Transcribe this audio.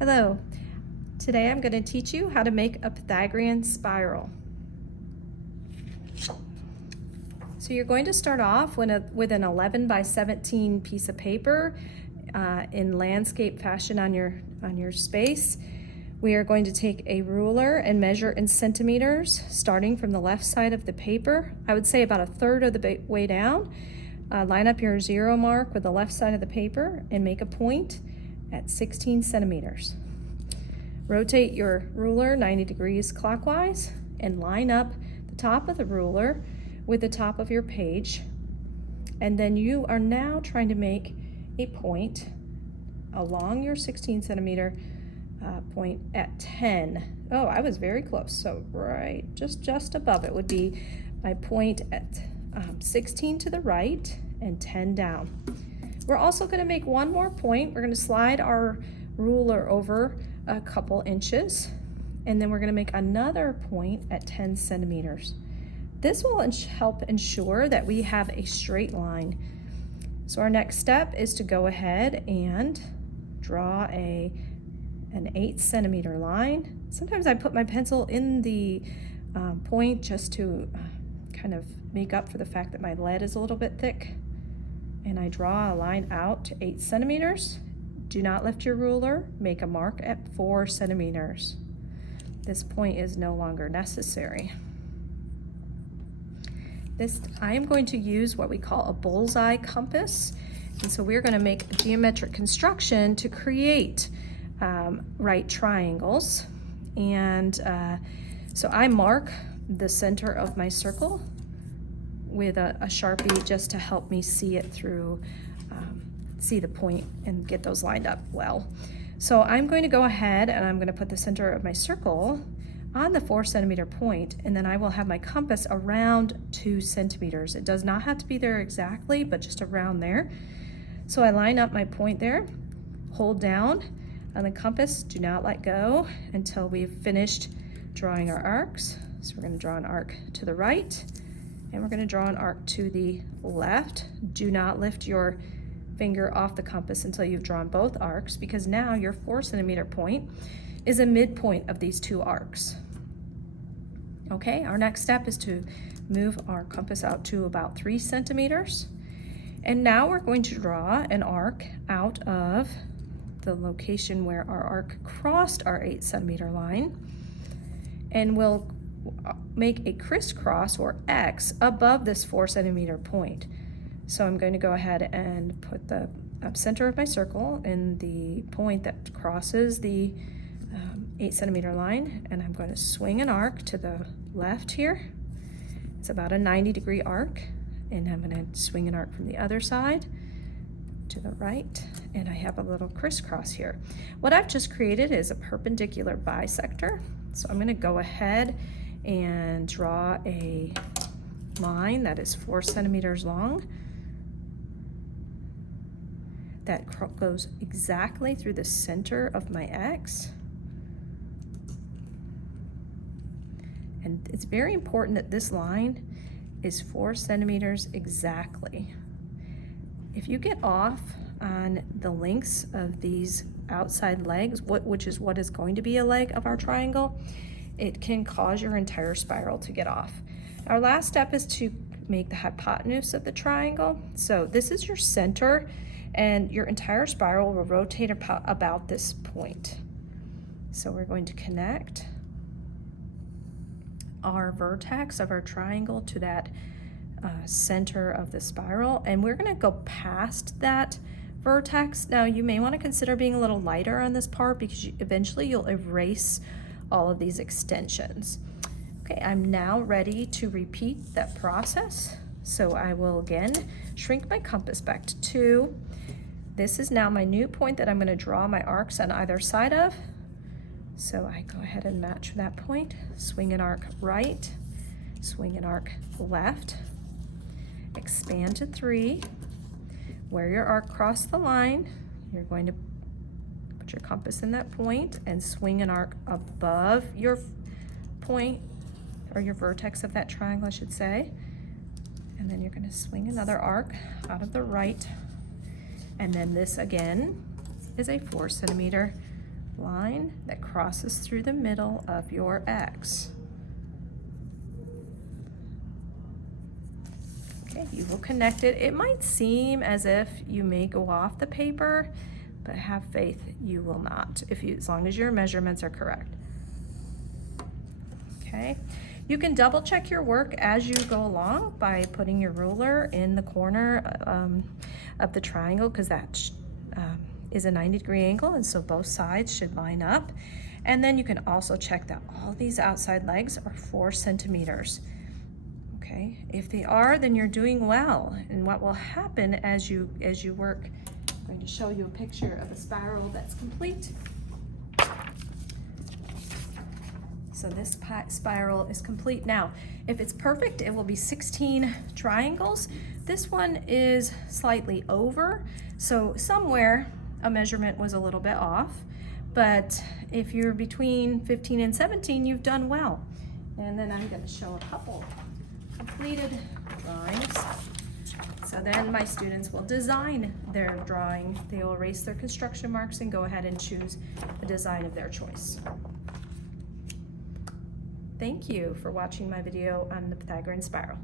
Hello. Today I'm going to teach you how to make a Pythagorean spiral. So you're going to start off with an 11 by 17 piece of paper in landscape fashion on your space. We are going to take a ruler and measure in centimeters starting from the left side of the paper. I would say about a third of the way down. Line up your 0 mark with the left side of the paper and make a point at 16 centimeters. Rotate your ruler 90 degrees clockwise and line up the top of the ruler with the top of your page. And then you are now trying to make a point along your 16 centimeter point at 10. Oh, I was very close. So right, just above it would be my point at 16 to the right and 10 down. We're also going to make one more point. We're going to slide our ruler over a couple inches, and then we're going to make another point at 10 centimeters. This will help ensure that we have a straight line. So our next step is to go ahead and draw an 8 centimeter line. Sometimes I put my pencil in the point just to kind of make up for the fact that my lead is a little bit thick. And I draw a line out to 8 centimeters. Do not lift your ruler. Make a mark at 4 centimeters. This point is no longer necessary. I am going to use what we call a bullseye compass. And so we're going to make a geometric construction to create right triangles. And so I mark the center of my circle with a Sharpie just to help me see it through, see the point and get those lined up well. So I'm going to go ahead and I'm going to put the center of my circle on the 4 centimeter point, and then I will have my compass around 2 centimeters. It does not have to be there exactly, but just around there. So I line up my point there, hold down on the compass, do not let go until we've finished drawing our arcs. So we're going to draw an arc to the right, and we're going to draw an arc to the left. Do not lift your finger off the compass until you've drawn both arcs, because now your 4 centimeter point is a midpoint of these 2 arcs. Okay, our next step is to move our compass out to about 3 centimeters. And now we're going to draw an arc out of the location where our arc crossed our 8 centimeter line. And we'll make a crisscross or X above this 4 centimeter point. So I'm going to go ahead and put the center of my circle in the point that crosses the 8 centimeter line, and I'm going to swing an arc to the left here. It's about a 90 degree arc, and I'm going to swing an arc from the other side to the right, and I have a little crisscross here. What I've just created is a perpendicular bisector. So I'm going to go ahead and draw a line that is 4 centimeters long that goes exactly through the center of my X. And it's very important that this line is 4 centimeters exactly. If you get off on the lengths of these outside legs, which is what is going to be a leg of our triangle, it can cause your entire spiral to get off. Our last step is to make the hypotenuse of the triangle. So this is your center, and your entire spiral will rotate about this point. So we're going to connect our vertex of our triangle to that center of the spiral, and we're going to go past that vertex. Now you may want to consider being a little lighter on this part, because eventually you'll erase all of these extensions. Okay, I'm now ready to repeat that process. So I will again shrink my compass back to 2. This is now my new point that I'm going to draw my arcs on either side of. So I go ahead and match that point, swing an arc right, swing an arc left, expand to 3. Where your arc crossed the line, you're going to put your compass in that point and swing an arc above your point, or your vertex of that triangle, I should say. And then you're going to swing another arc out of the right. And then this again is a 4 centimeter line that crosses through the middle of your X. Okay, you will connect it. It might seem as if you may go off the paper, but have faith, you will not, as long as your measurements are correct. Okay, you can double check your work as you go along by putting your ruler in the corner of the triangle, because that is a 90-degree angle, and so both sides should line up. And then you can also check that all these outside legs are 4 centimeters. Okay, if they are, then you're doing well. And what will happen as you work, I'm going to show you a picture of a spiral that's complete. So this spiral is complete. Now, if it's perfect, it will be 16 triangles. This one is slightly over, so somewhere a measurement was a little bit off, but if you're between 15 and 17, you've done well. And then I'm going to show a couple completed drawings. So then my students will design their drawing. They will erase their construction marks and go ahead and choose a design of their choice. Thank you for watching my video on the Pythagorean spiral.